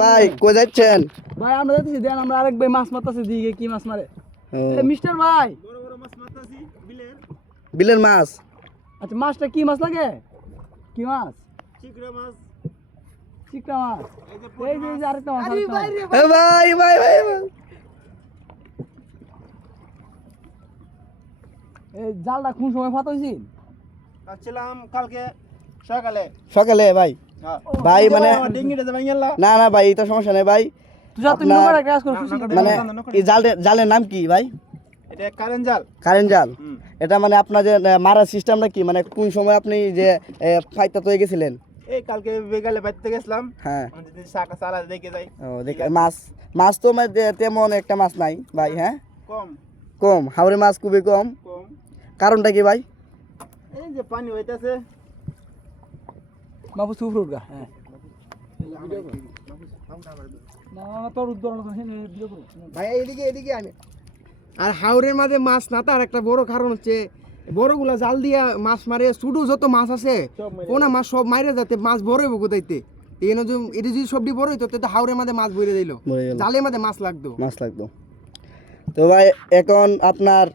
ভাই কই যাচ্ছেন? ভাই আমরা যাচ্ছি দেন আমরা আরেক ভাই মাছ মারতেছি দিকে কি মাছ মারে। মিস্টার ভাই। বিলের। মাছ? আচ্ছা মাছটা কি মাছ লাগে? কি মাছ? চিকটা মাছ। এই যে এই যে আরেকটা মাছ মাছ। এ ভাই ভাই ভাই ভাই। এই জালটা কোন সময় ফাটাইছি আসছিলাম কালকে সকালে। সকালে ভাই। ভাই মানে না? না ভাই এটা সমস্যা নেই ভাই। মানে জালের নাম কি ভাই? কারেন্ট জাল। এটা মানে আপনার যে মারার সিস্টেমটা কি? মানে কোন সময় আপনি যে ফাইটটা তো গেছিলেন? এই কালকে বিকালে গেছিলাম। হ্যাঁ। শাখা চালা দেখে যাই। ও দেখে মাছ মাছ তো মানে তেমন একটা মাছ নাই ভাই হ্যাঁ? কম। কম। হাওড়ে মাছ খুবই কম। কম। কারণটা কি ভাই? এই যে পানি হইতাছে বাবু সুফর উঠগা হ্যাঁ না না তোর উদ্ধার হলো না ভিডিও করো ভাই এদিকে এদিকে আমি আর হাওরের মাঝে মাছ না তার একটা বড় কারণ হচ্ছে বড়গুলা জাল দিয়া মাছ মারে ছোটো যত মাছ আছে কোনা মাছ সব মাইরে যাতে মাছ বড় হইব কোথাইতে এটা যদি সবটি বড় হইতো তাহলে হাওরের মাঝে মাছ বইরে দিল জালের মাঝে মাছ লাগতো। মাছ লাগতো। তো ভাই এখন আপনার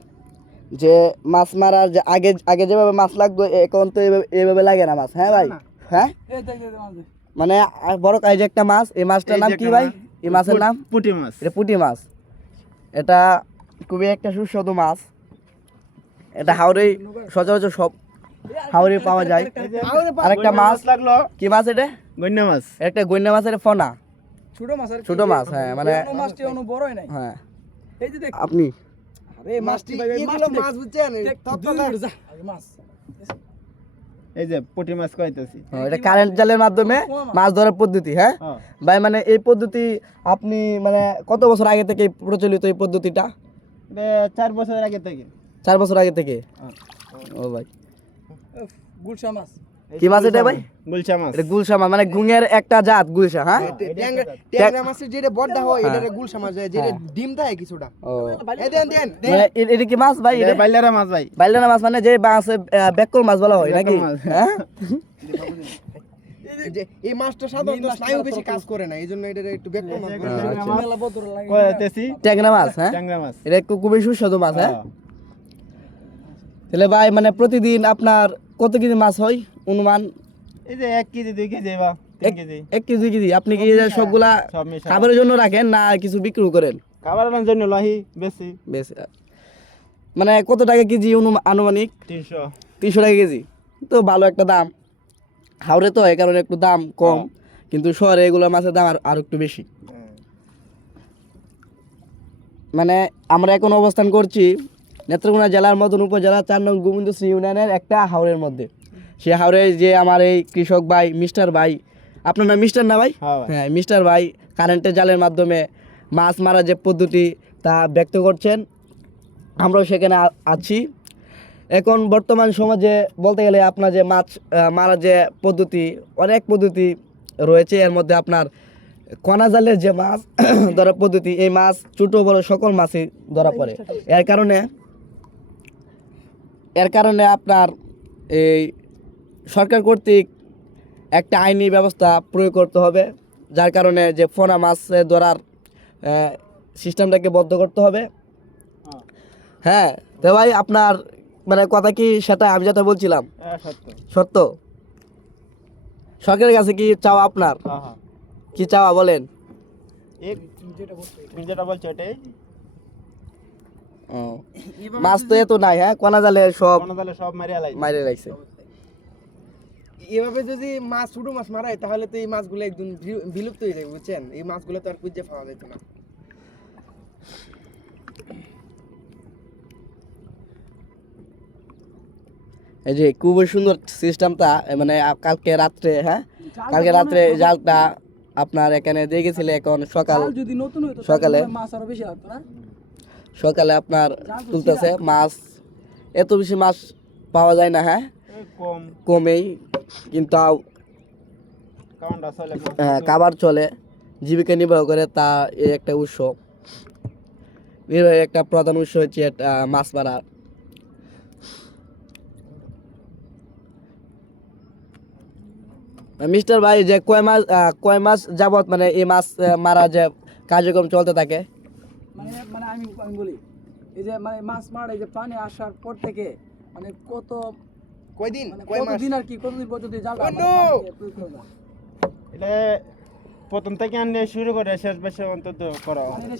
যে মাছ মারার যে আগে আগে যেভাবে মাছ লাগতো এখন তো এভাবে- এভাবে লাগে না মাছ হ্যাঁ ভাই? হ্যাঁ? এই দেখ দেখ মাছ দে। মানে আর বড় যে একটা মাছ এই মাছটার নাম কি ভাই? এই মাছের নাম? পুঁটি মাছ। এটা পুঁটি মাছ। এটা খুবই একটা সুস্বাদু মাছ। এটা হাওড়েই সচরাচর সব হাওড়ে পাওয়া যায়। পা- আরেকটা মাছ লাগল। কি মাছ এটা? গন্যা মাছ। একটা গইন্না মাছের ফনা। ছোট মাছ আর ছোট মাছ হ্যাঁ মানে মাছটি অন্য বড়ই নাই। হ্যাঁ। এই যে দেখ। আপনি? আরে মাছটি এগুলো মাছ বুঝছেন? তত্ত্ব মাছ। এই যে পুঁটি মাছ কইতাছি। হ্যাঁ, এটা কারেন্ট জালের মাধ্যমে মাছ ধরার পদ্ধতি হ্যাঁ? হ্যাঁ। ভাই মানে এই পদ্ধতি আপনি মানে কত বছর আগে থেকে প্রচলিত এই পদ্ধতিটা? চার বছর আগে থেকে। চার বছর আগে থেকে? হ্যাঁ। ও ভাই। গুলশা মাছ। কি মাছ এটা ভাই? গুলশা মাছ। এটা গুলশা মাছ মানে গুঙের একটা জাত গুলশা হ্যাঁ? ট্যাংরা মাছের যেটা বড়টা হয় এটা গুলশা মাছ হয় যেটা ডিম দেয় কিছুটা। এই দেন দেন। মানে এটা কি মাছ ভাই এটা বাইলারা মাছ ভাই। বাইলানা মাছ মানে যে বাঁশে মাছ বলা হয় নাকি? হ্যাঁ? এই মাছটা সাধারণত স্নায়ু বেশি কাজ করে না এই জন্য এটা একটু বেকল মাছ বলে। আচ্ছা। মেলা বদর লাগে কইতাছি। ট্যাংরা মাছ হ্যাঁ? ট্যাংরা মাছ। এটা একটু খুবই সুস্বাদু মাছ হ্যাঁ? হ্যাঁ। তাহলে ভাই মানে প্রতিদিন আপনার কত কেজি মাছ হয়? অনুমান? এই যে এক কেজি দুই কেজি বা তিন কেজি। এক কেজি কেজি। আপনি কি সবগুলা খাবারের জন্য রাখেন না কিছু বিক্রি করেন? খাবারের জন্য লাহি বেশি। বেশ মানে কত টাকা কেজি আনুমানিক? তিনশো। তিনশো টাকা কেজি। তো ভালো একটা দাম। হাওড়ে তো এই কারণে একটু দাম কম। কিন্তু শহরে এগুলো মাছের দাম আর আর একটু বেশি। মানে আমরা এখন অবস্থান করছি নেত্রকোনা জেলার মতন উপজেলা চার নং গোবিন্দশ্রী ইউনিয়নের একটা হাওড়ের মধ্যে। সে হাওড়ে যে আমার এই কৃষক ভাই মিস্টার ভাই। আপনার নাম মিস্টার না ভাই? হ্যাঁ হ্যাঁ মিস্টার ভাই কারেন্টের জালের মাধ্যমে মাছ মারার যে পদ্ধতি তা ব্যক্ত করছেন। আমরাও সেখানে আছি। এখন বর্তমান সমাজে বলতে গেলে আপনার যে মাছ মারার যে পদ্ধতি অনেক পদ্ধতি রয়েছে। এর মধ্যে আপনার কণা জালের যে মাছ ধরার পদ্ধতি এই মাছ ছোটো বড় সকল মাছই ধরা পড়ে। এর কারণে এর কারণে আপনার এই সরকার কর্তৃক একটা আইনি ব্যবস্থা প্রয়োগ করতে হবে যার কারণে যে ফোনা মাছ ধরার সিস্টেমটাকে বদ্ধ করতে হবে। হ্যাঁ। তো ভাই আপনার মানে কথা কি সেটা আমি যেটা বলছিলাম? হ্যাঁ, সত্য। সরকারের কাছে কি চাওয়া আপনার? হ্যাঁ হ্যাঁ। কি চাওয়া বলেন। মাছ তো এত নাই হ্যাঁ? কোনা জালে সব সব মারিয়া লাগছে এভাবে যদি মাছ ছোট মাছ মারায় তাহলে তো এই মাছগুলো একদম বিলুপ্ত হয়ে যাবে বুঝছেন? এই মাছগুলো তো আর খুঁজে পাওয়া যেত না। এই যে খুবই সুন্দর সিস্টেমটা মানে কালকে রাত্রে হ্যাঁ? কালকে রাত্রে জালটা আপনার এখানে দিয়ে গেছিলে এখন সকাল যদি নতুন হইতো সকালে। মাছ আরও বেশি লাগতো না? সকালে আপনার তুলতেছে মাছ। এত বেশি মাছ পাওয়া যায় না হ্যাঁ? কম। কমেই কিন্তু তাও কাউন্টা চলে খাবার চলে জীবিকা নির্বাহ করে তা এই একটা উৎস। নির্বাহের একটা প্রধান উৎস হচ্ছে মাছ মারা। মিস্টার ভাই যে কয় মাস কয় মাস যাবত মানে এই মাছ মারা যে কার্যক্রম চলতে থাকে? মানে মানে আমি আমি বলি এই যে মানে মাছ মারা এই যে পানি আসার পর থেকে মানে কত কয়দিন? মানে কয় মাস? কতদিন আর কি? কতদিন পর্যন্ত? এটা প্রথম থেকে আনলে শুরু করে শেষ বছর অন্তত করা। মানে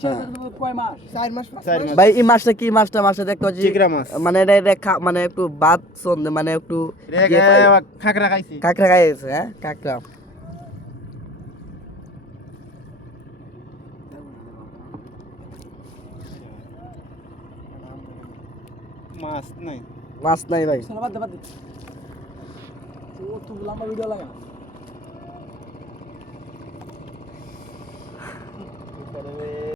মাস? মাস মাস? মাস। ভাই এই মাছটা কি মাছটা মাছটা দেখতে পাচ্ছি। চিংড়া মাছ। মানে এটা এটা মানে একটু বাদ সন্ধে মানে একটু ইয়ে পাই- খাইছি। কাঁকড়া খাইছে হ্যাঁ? কাঁকড়া মাছ নাই। মাছ নাই ভাই। লম্বা ভিডিও লাগা।